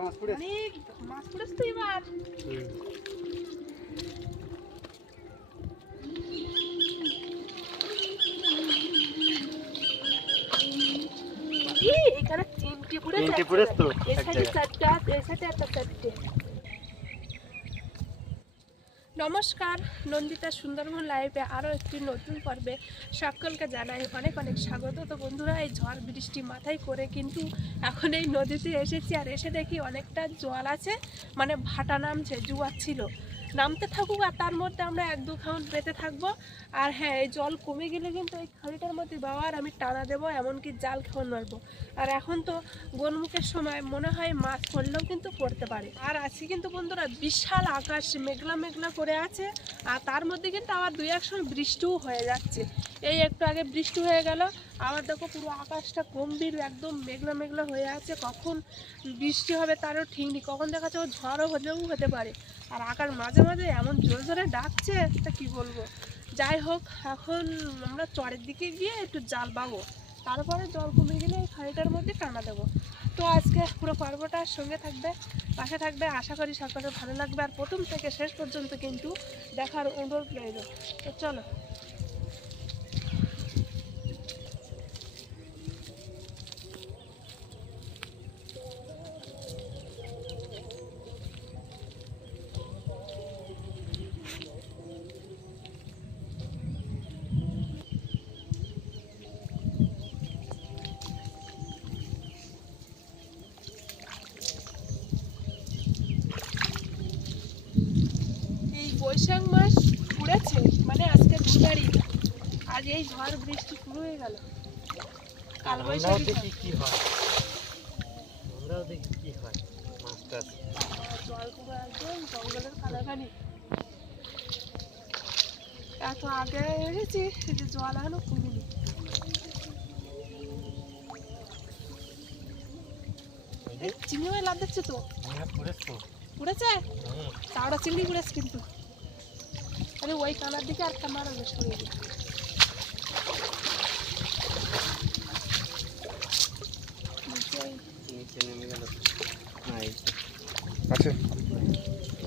মাছ পড়েছে তো এবার। এখানে তিনটে পড়েছে তো, এই সাইডে চারটে আছে, এই সাইডে একটা চারটে। নমস্কার, নন্দিতা সুন্দরবন লাইভে আরও একটি নতুন পর্বে সকলকে জানাই অনেক অনেক স্বাগত। তো বন্ধুরা, এই ঝড় বৃষ্টি মাথায় করে কিন্তু এখন এই নদীতে এসেছি, আর এসে দেখি অনেকটা জল আছে, মানে ভাটা নামছে, জোয়ার ছিল, নামতে থাকুক আর তার মধ্যে আমরা এক দু খাউন্ড পেতে থাকবো। আর হ্যাঁ, এই জল কমে গেলে কিন্তু এই খাড়িটার মধ্যে বাবার আমি টানা দেবো, এমনকি জাল খাওয়ান মারবো। আর এখন তো গোলমুখের সময়, মনে হয় মাছ পড়লেও কিন্তু পড়তে পারে। আর আছি কিন্তু বন্ধুরা, বিশাল আকাশ মেঘলা মেঘলা করে আছে, আর তার মধ্যে কিন্তু আবার দুই এক সময় বৃষ্টিও হয়ে যাচ্ছে। এই একটু আগে বৃষ্টি হয়ে গেল, আবার দেখো পুরো আকাশটা গম্ভীর একদম মেঘলা মেঘলা হয়ে আছে। কখন বৃষ্টি হবে তারও ঠিক নেই, কখন দেখা যাচ্ছে ঝড়ও হলেও হতে পারে। আর আকাশ মাঝে মাঝে এমন জোরে জোরে ডাকছে, তা কি বলবো। যাই হোক, এখন আমরা চরের দিকে গিয়ে একটু জাল পাবো, তারপরে জল কমে গেলে এই খাড়িটার মধ্যে টানা দেবো। তো আজকে পুরো পর্বটার সঙ্গে থাকবে, পাশে থাকবে, আশা করি সকলের ভালো লাগবে। আর প্রথম থেকে শেষ পর্যন্ত কিন্তু দেখার অনুরোধ রইল। তো চলো। বৈশাখ মাস ঘুরেছে, মানে আজকে 2 তারিখ, আজ এই ঝড় বৃষ্টি শুরু হয়ে গেল। কাল বৈশাখী কি হয়, আমরাও দেখি কি হয়। মাছটা জল পুরো একদম জঙ্গলের খানাখানি, এত আগে এসেছি যে জল এখনো কমেনি। চিংড়ি মাছ লাভ দিচ্ছে তো, পড়েছে চাওড়া চিংড়ি পড়েছে কিন্তু। আরে ওই কানার দিকে একটা মারা বেশ করে দিই।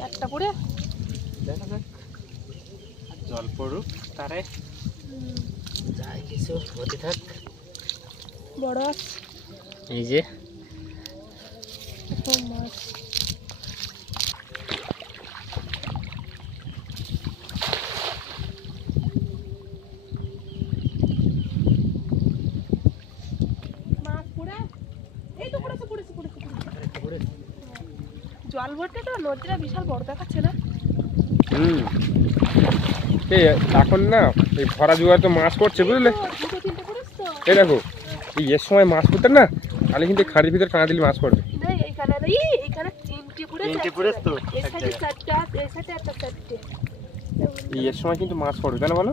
একটা পড়ে দেখা যাক, জল পড়ুক, তারে যাই কিছু হতে থাক। বড় আছে এই যে মাছ। জল ভরতে তো নদীটা বিশাল বড় দেখাচ্ছে না। এখন না এই ভরা জোয়ার তো মাছ পড়ছে, বুঝলে। এই দেখো, এই এর সময় মাছ পড়তে না, তাহলে কিন্তু খাড়ির ভিতরে টানা দিলে মাছ পড়বে। এর সময় কিন্তু মাছ পড়বে, তাই না বলো?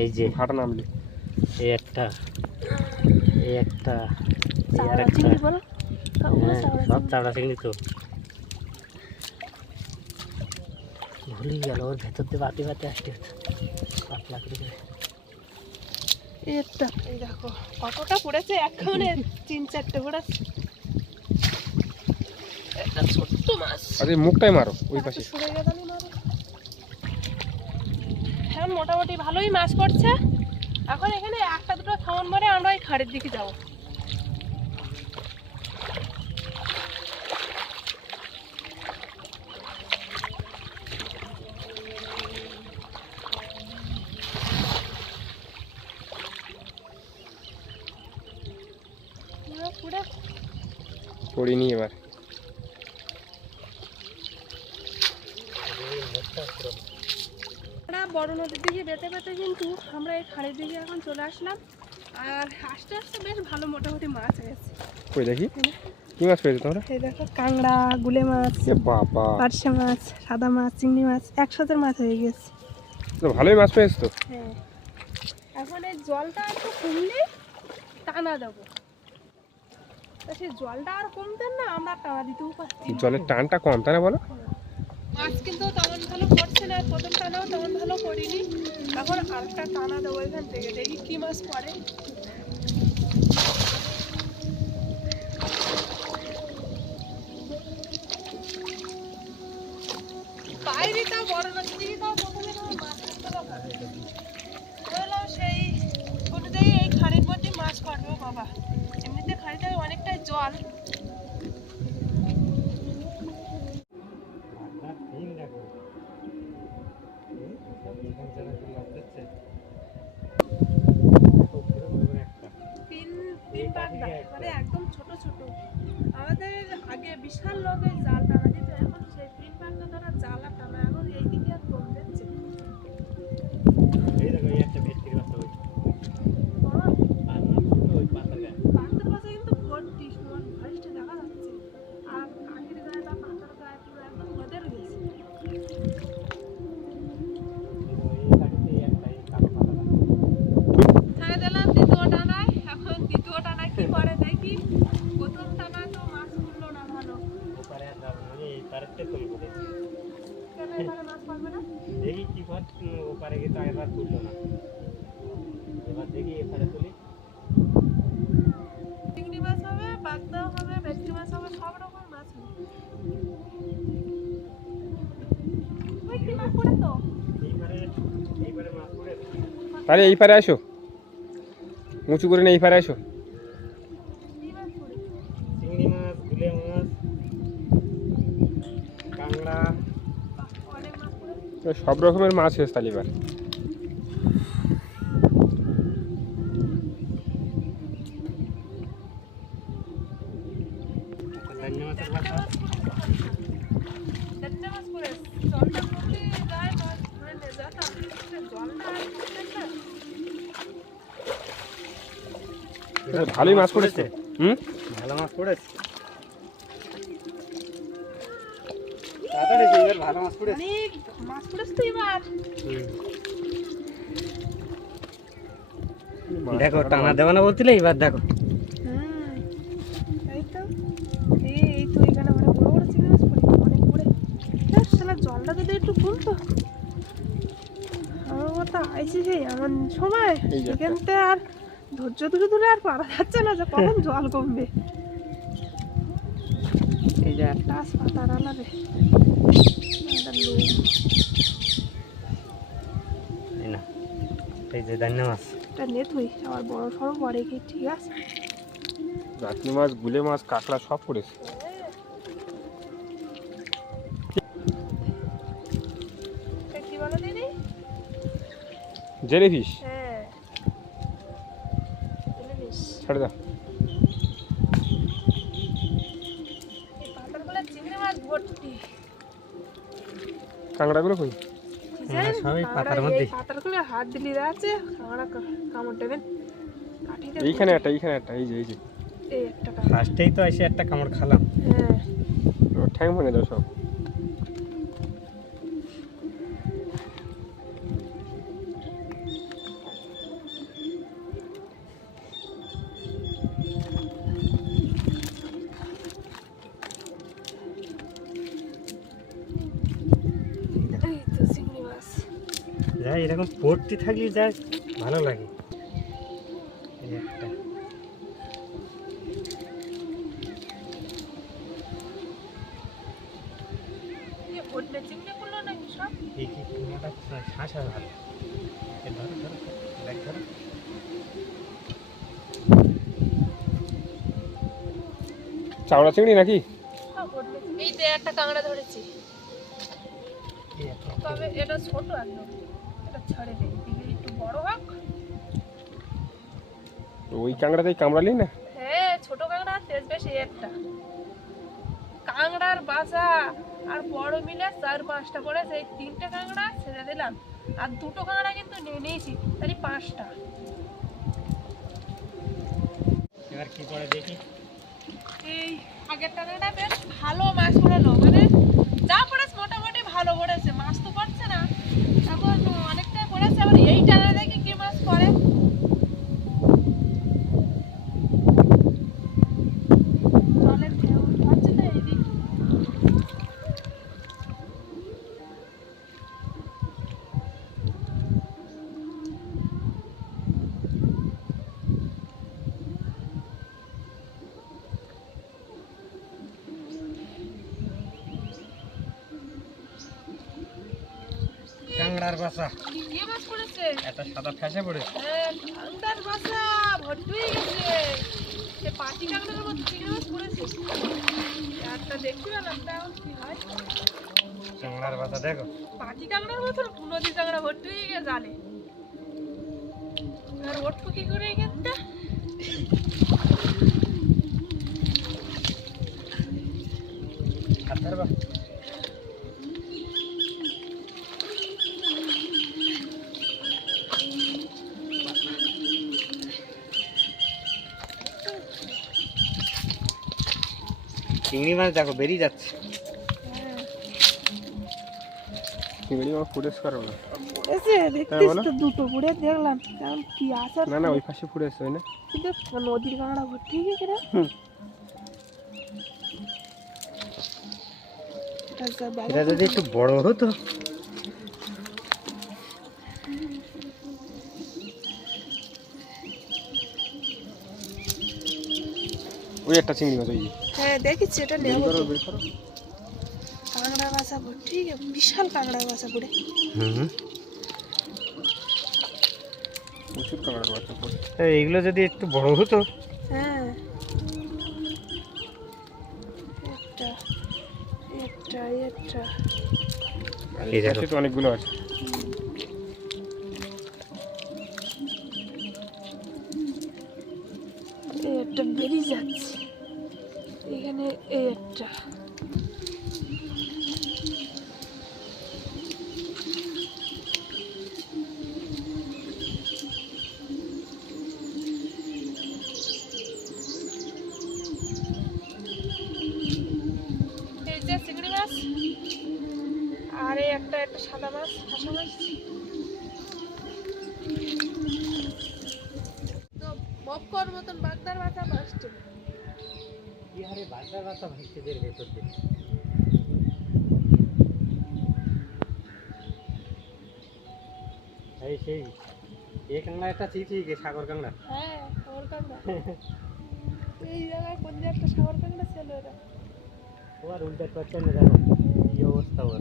এই যে ভাটা নামলে এই একটা, এই একটা, সব চাওড়া চিংড়ি তো ভুলে গেল, ওর ভেতর দিয়ে বাতি বাতি আসতে পাতলা করে। এই দেখো কতটা পড়েছে, এখন 3-4টে পড়েছে। একটা ছোট্ট মাছ। আরে মুখটাই মারো ওই পাশে। হ্যাঁ, মোটামুটি ভালোই মাছ পড়ছে। এখন এখানে একটা দুটো খাওয়ান মারে আমরা এই খাড়ের দিকে যাবো। পড়িনি এবার। বড় নদীর দিকে বেতে বেতে কিন্তু আমরা এই খাড়ির দিকে এখন চলে আসলাম, আর আস্তে আস্তে বেশ ভালো মোটামুটি মাছ হয়েছে। কই দেখি কি মাছ পেয়েছো তোমরা? এই দেখো কাঁকড়া, গুলে মাছ, বাবা, পার্শে মাছ, সাদা মাছ, চিংড়ি মাছ, 100 মাছ হয়ে গেছে। ভালোই মাছ পেয়েছো তো। হ্যাঁ, এখন এই জলটা একটু কমলে টানা দেবো। সেই জলটা আর কমতে না, আমরা টানা দিতেও পারছি। জলের টানটা কম, তাই না বলো? মাছ কিন্তু তেমন ভালো পড়ছে না, প্রথম টানাও তেমন ভালো করিনি। এখন আরেকটা টানা দেবো এখান থেকে, দেখি কি মাছ পড়ে। বিশাল লোক এই জাল টানা দিত, এখন সেই ফিন পাখনা ধরা জাল আর টানা এখন এইদিকে আর কম যাচ্ছে। এই দেখো এই একটা ভেটকির বাচ্চা ওই বড় আর মাছ ছোট ওই পাতার গায়ে। পাতার পাশে কিন্তু ভর্তি সমান ভয়েসটা দেখা যাচ্ছে। আর আখের গায়ে বা পাতার গায়ে পুরো একদম ওদের গেছে। এই গাড়িতে একটা এই কালো পাতাটা ছেড়ে দিলাম দ্বিতীয় টানায়, এখন দ্বিতীয় টানায় কি করে দেখি। প্রথম টানায় তো মাছ উঠলো না ভালো। ওপারে আর যাবো না, এই পারেতে তুলবো দেখি। কেন এবারে মাছ পারবে না? দেখি কি কর, ওপারে গিয়ে তো আগেরবার তুললো না, এবার দেখি এপারে তুলি। চিংড়ি মাছ হবে, বাগদা হবে, ভেটকি মাছ হবে, সব রকম মাছ হবে। ওই কি মাছ পড়ে তো? এইবারে মাছ পড়ে তাহলে এই পারে আসো, উঁচু করে নিয়ে এই পারে আসো। কি মাছ পড়ে? চিংড়ি মাছ, গুলে মাছ, কাঁকড়া, অনেক মাছ পড়ে। সব রকমের মাছ হয়েছে তাহলে এবার। দান্নে মাছের বাচ্চা। দান্নে মাছ পড়ে। জলটা কমলে গায়ে মাছ ধরে নিয়ে যায়, তাহলে জলটা আর কমবে না। ভালোই মাছ পড়েছে। হুম, ভালো মাছ পড়েছে। তাড়াতাড়ি এবার ভালো মাছ পড়েছে। অনেক মাছ পড়েছে তো এবার। দেখো টানা দেওয়া না বলছিলে, এবার দেখো এই তো এই তো এখানে অনেক বড় বড় চিংড়ি মাছ পড়ে, অনেক পড়ে। শালা জলটা যদি একটু কমতো। আমার কথা আইসি সেই এমন সময়, এই যে একটা। এখানতে আর ধৈর্য ধরে ধরে আর পারা যাচ্ছে না যে কখন জল কমবে। এই যে একটা পাতার আলাদা এই না, এই যে দান্নে মাছ। এটা নে তুই আবার বড় সড়ো পড়ে কি, ঠিক আছে? রাতনি মাছ, গুলে মাছ, কাঁকড়া সব পড়েছে। এটা কি বলো দিদি? জেলে ফিশ, হ্যাঁ জেলে ফিশ। ছেড়ে দাও। এই পাতারগুলো চিংড়ি মাছ ভর্তি। কাঁকড়াগুলো কই? হ্যাঁ, সবই কাঁকড়া পাতার মধ্যে। এই পাতারগুলো হাত দিলি আছে, কাঁকড়া কামড় দেবেন। কাঠিতে এইখানে একটা, এইখানে একটা, এই যে এই যে এই একটা কাঁকড়া। ফার্স্টেই তো এসে একটা কামড় খালাম। হ্যাঁ ও ঠ্যাং ভেঙে দাও সব। এই তো চিংড়ি মাছ। যা এরকম পড়তে থাকলে যা ভালো লাগে। এই একটা এই ভর্তি চিংড়ি পড়লো নাকি সব? এই কি টুনাটা শাঁসা ভালো। এই ধরো ধরো দেখ ধরো। চাওড়া চিংড়ি নাকি? সব ভর্তি। এই যে একটা কাঁকড়া ধরেছি, এই একটা তবে এটা ছোট একদম। এটা ছাড়ে দেই, দিলে একটু বড় হোক। ওই কাঁকড়াতেই কামড়ালি না? হ্যাঁ ছোট কাঁকড়া তেজ বেশি একটা। কাঁকড়ার বাসা আর বড় মিলে 4-5টা পড়েছে, এই 3টে কাঁকড়া ছেড়ে দিলাম। আর 2টো কাঁকড়া কিন্তু নিয়ে নিয়েছি, তাহলে 5টা। এবার কি করে দেখি। এই আগের টাকাটা বেশ ভালো মাছ পড়ালো, মানে যা পড়েছে মোটামুটি ভালো পড়েছে। মাছ তো পড়ছে না এখন, অনেকটাই পড়েছে। আবার এই টাকা দেখি কি মাছ পড়ে। জলের ঢেউ হচ্ছে তো এইদিক। কাঁকড়ার বাসা কি মাছ পড়েছে? একটা সাদা ফ্যাসে পড়েছে। হ্যাঁ, কাঁকড়ার বাসা ভর্তি হয়ে গেছে। সে পাটি কাঁকড়ার মতো চিংড়ি মাছ পড়েছে। একটা দেখতে পেলাম, তাও কি হয়। কাঁকড়ার বাসা দেখো। পাটি কাঁকড়ার মতো নদী কাঁকড়া ভর্তি হয়ে গেছে জালে। আর ওঠবো কি করে এখানটা? চিংড়ি মাছ দেখো বেরিয়ে যাচ্ছে। চিংড়ি মাছ ফুটেজ করো না। এসে দেখছিস তো দুটো পুড়ে দেখলাম কেমন কি আছে না না ওই পাশে ফুটেজ হয় না। কিন্তু নদীর কাঁকড়া ভর্তি হয়ে গেছে এটা যদি একটু বড় হতো। ওই একটা চিংড়ি মাছ ওই যে। হ্যাঁ দেখেছি এটা বের নেব করো বের করো। কাঁকড়া বাসা ভর্তি বিশাল কাঁকড়া বাসা পুড়ে প্রচুর কাঁকড়ার বাচ্চা পড়ে। এইগুলো যদি একটু বড় হতো। হ্যাঁ একটা একটা একটা এই দেখো। পাশে তো অনেকগুলো আছে। এই একটা বেরিয়ে যাচ্ছে এখানে এই একটা এই যে চিংড়ি মাছ আর এই একটা একটা সাদা মাছ হাসা মাছ তো পপকর্ন মতন বাগদার মাথা মাছটা কি হারে বাগদার বাচ্চা ভাসছে এর ভেতর দিয়ে। এই সেই এই কাঁকড়া একটা চিঠি সাগর কাঁকড়া। হ্যাঁ সাগর কাঁকড়া এই জায়গায় কোন যে একটা সাগর কাঁকড়া ছিল এরা ও আর উল্টাতে পারছে না জানো কি অবস্থা ওর।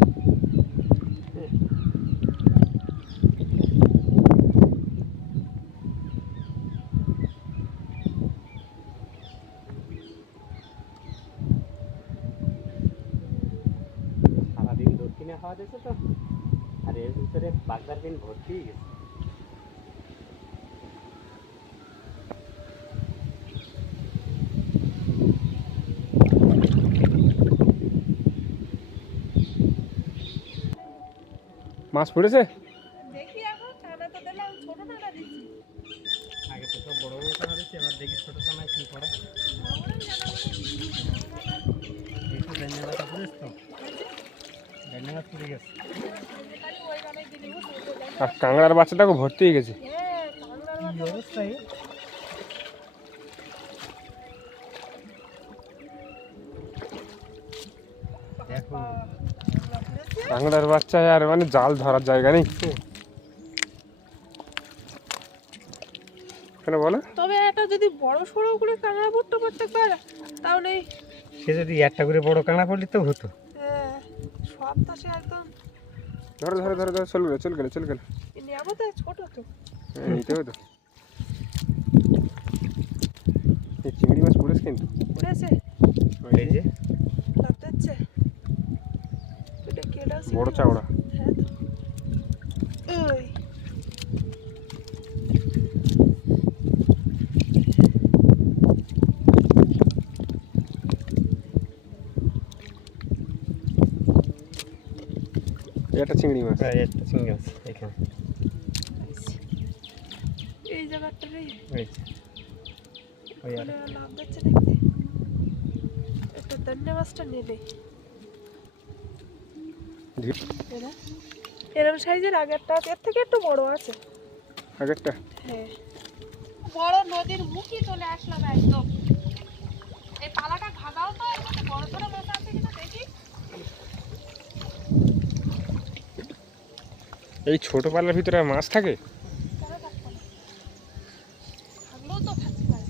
সারাদিন দক্ষিণে খাওয়া যাচ্ছে তো আর এর ভিতরে বাগদার দিন ভর্তি গেছে। মাছ পড়েছে? দেখি এখন টানা তো দিলাম ছোট টানা দিচ্ছি আগে তো সব বড় বড় টানা দিচ্ছে এবার দেখি ছোট টানায় কি পড়ে। একটু ধন্যবাদ পুলিশ তো ধন্যবাদ পুড়ে গেছে। ওই গানে দিলি আর কাঁকড়ার বাচ্চাটাকে ভর্তি হয়ে গেছে। হ্যাঁ কাঁকড়ার কি অবস্থা এ? দেখো কাঁকড়ার বাচ্চা আর মানে জাল ধরার জায়গা নেই কেন বলো? তবে এটা যদি বড় সড়ো করে কাঁকড়া পড়তে পড়তে পারে তাহলে সে যদি একটা করে বড় কাঁকড়া পড়লে তো হতো। হ্যাঁ সব তো সে একদম ধরো ধরো ধরো ধরো চল গেলে চল গেলে চল গেলে। নেবো তো ছোট তো এইটাই তো এই চিংড়ি মাছ পড়েছে কিন্তু উড়েছে এই যে লাভ দিচ্ছে এটা কেডা বড় চাওড়া। হ্যাঁ তো ওই এটা চিংড়ি মাছ। আর একটা চিংড়ি আছে এখানে। এই জায়গাটা রে এই যে ওই আর লাভ দিচ্ছে দেখতে একটা দন্ডে মাছটা নেবে এরকম সাইজের আগেরটা এর থেকে একটু বড় আছে আগেরটা হ্যাঁ বড় নদীর মুখই চলে আসলাম একদম এই পালাটা ভাগাও তো এর মধ্যে বড় বড় মাছ আছে কিনা দেখি এই ছোট পালার ভিতরে মাছ থাকে? কেন থাকবো না থাকলেও তো থাকতে পারে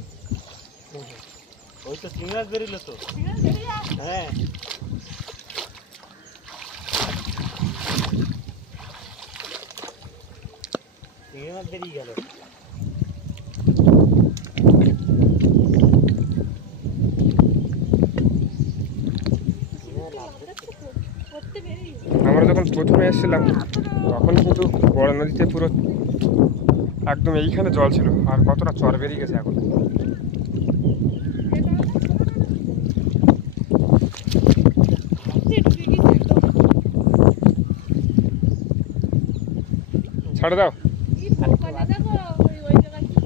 ওই তো চিংড়ি মাছ বেরিলো তো। ঠিক আছে বেরিয়ে আস হ্যাঁ চিংড়ি মাছ বেরিয়ে গেল। করতে বেরিয়ে আমরা যখন প্রথমে এসেছিলাম তখন কিন্তু বড় নদীতে পুরো একদম এইখানে জল ছিল আর কতটা চর বেরিয়ে গেছে এখন। ছাড়ে দাও। কি পোকা দেখো, ওই জায়গায় কি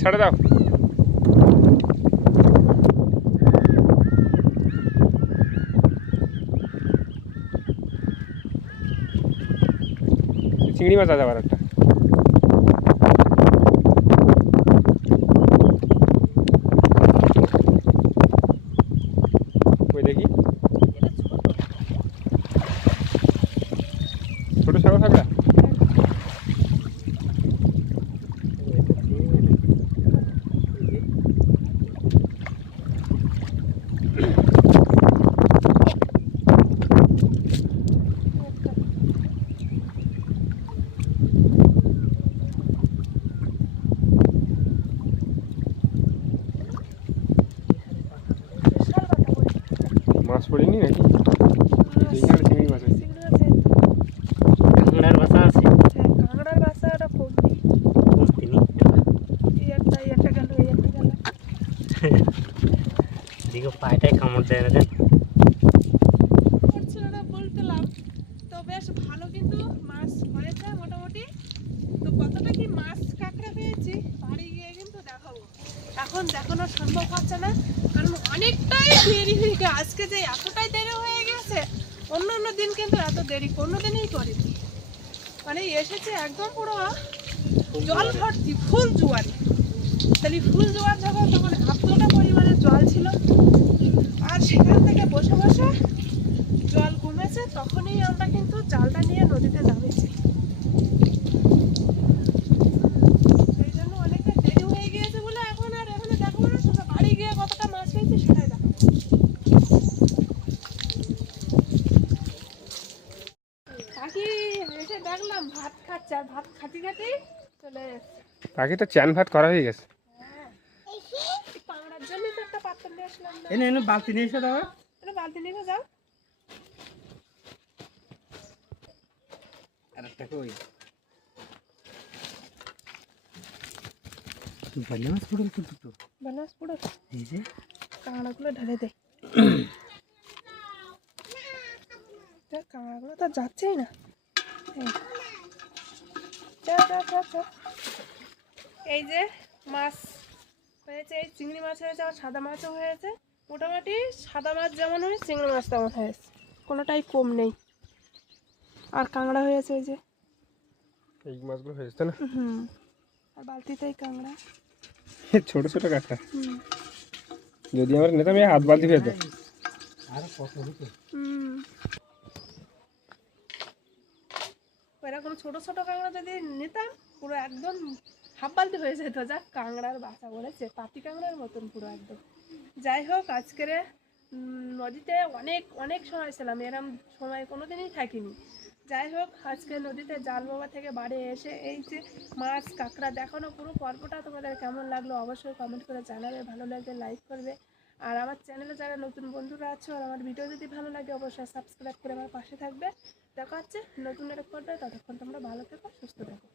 ছাড়ে দাও। চিংড়ি মাছ আছে আবার একটা। ওই দেখি ছোট সাগর থাকবে। মাছ পড়েনি নাকি? এইখানে চিংড়ি মাছ আছে। কাঁকড়ার বাসা আছে কাঁকড়ার বাসাটা কমবি। তিনি এই একটা গেল, এই একটা গেল। দিকে পায়টাই কামড় দেয় না দেন। করছিল না বলতেলাম, তো বেশ ভালো কিন্তু মাছ হয়েছে মোটামুটি। তো কতটা কি মাছ কাঁকড়া পেয়েছি বাড়ি গিয়ে কিন্তু দেখাবো। এখন দেখানো সম্ভব হচ্ছে না, কারণ অনেকটাই দেরি হয়ে গেছে। আজকে যে এতটাই দেরি হয়ে গেছে, অন্য অন্য দিন কিন্তু এত দেরি কোনো দিনই করিনি। মানে এসেছে একদম পুরো জল ভর্তি, ফুল জোয়ার। তাহলে ফুল জোয়ার যখন, তখন এতটা পরিমাণে জল ছিল। আর সেখান থেকে বসে বসে জল কমেছে, তখনই আমরা কিন্তু জালটা নিয়ে নদীতে নামেছি। সেই জন্য অনেকটা দেরি হয়ে গিয়েছে বলে এখন আর এখানে দেখাবো না, শুধু বাড়ি গিয়ে কতটা মাছ পেয়েছি সেটাই দেখাবো। কাকি এসে দেখলাম ভাত খাচ্ছে, আর ভাত খাতি খাতি চলে এসছে। বাকি তো চ্যান ভাত করা হয়ে গেছে। হ্যাঁ, এই কাঁকড়ার জন্যই তো একটা পাত্র নিয়ে আসলাম না। এনে এনে বালতি নিয়ে এসে দাও। একটা বালতি নিয়ে যাও। আর একটা কই বানাস পড়ল তো দুটো বানাস পুরো এই যে কাঁকড়াগুলো ঢেলে দে। দেখ, কাঁকড়াগুলো তো যাচ্ছেই না। এই, যা যা যা যা। এই যে মাছ হয়েছে, এই চিংড়ি মাছ হয়েছে, আর সাদা মাছও হয়েছে। মোটামুটি সাদা মাছ যেমন হয় চিংড়ি মাছ তেমন হয়েছে, কোনোটাই কম নেই। আর কাঁকড়া হয়েছে ওই যে। এই মাছগুলো হয়েছে না, হুম, আর বালতিতেই কাঁকড়া। ছোট ছোট কাঁকড়া। হুম যদি আমরা নিতাম এই হাত বালতি খেত। আর কত হতো হুম, এরকম ছোট ছোট কাঁকড়া যদি নিতাম পুরো একদম হাফ বালতি হয়ে যেত। যা কাঁকড়ার বাসা বলেছে, পাতি কাঁকড়ার মতন পুরো একদম। যাই হোক, আজকের নদীতে অনেক অনেক সময় ছিলাম, এরম সময় কোনোদিনই থাকিনি। যাই হোক, আজকে নদীতে জাল বাবা থেকে বাড়ি এসে এই যে মাছ কাঁকড়া দেখানো পুরো পর্বটা তোমাদের কেমন লাগলো অবশ্যই কমেন্ট করে জানাবে। ভালো লাগলে লাইক করবে। আর আমার চ্যানেলে যারা নতুন বন্ধুরা আছো, আর আমার ভিডিও যদি ভালো লাগে অবশ্যই সাবস্ক্রাইব করে আমার পাশে থাকবে। দেখা হচ্ছে নতুন একটা পর্বে, ততক্ষণ তোমরা ভালো থেকো, সুস্থ থেকো।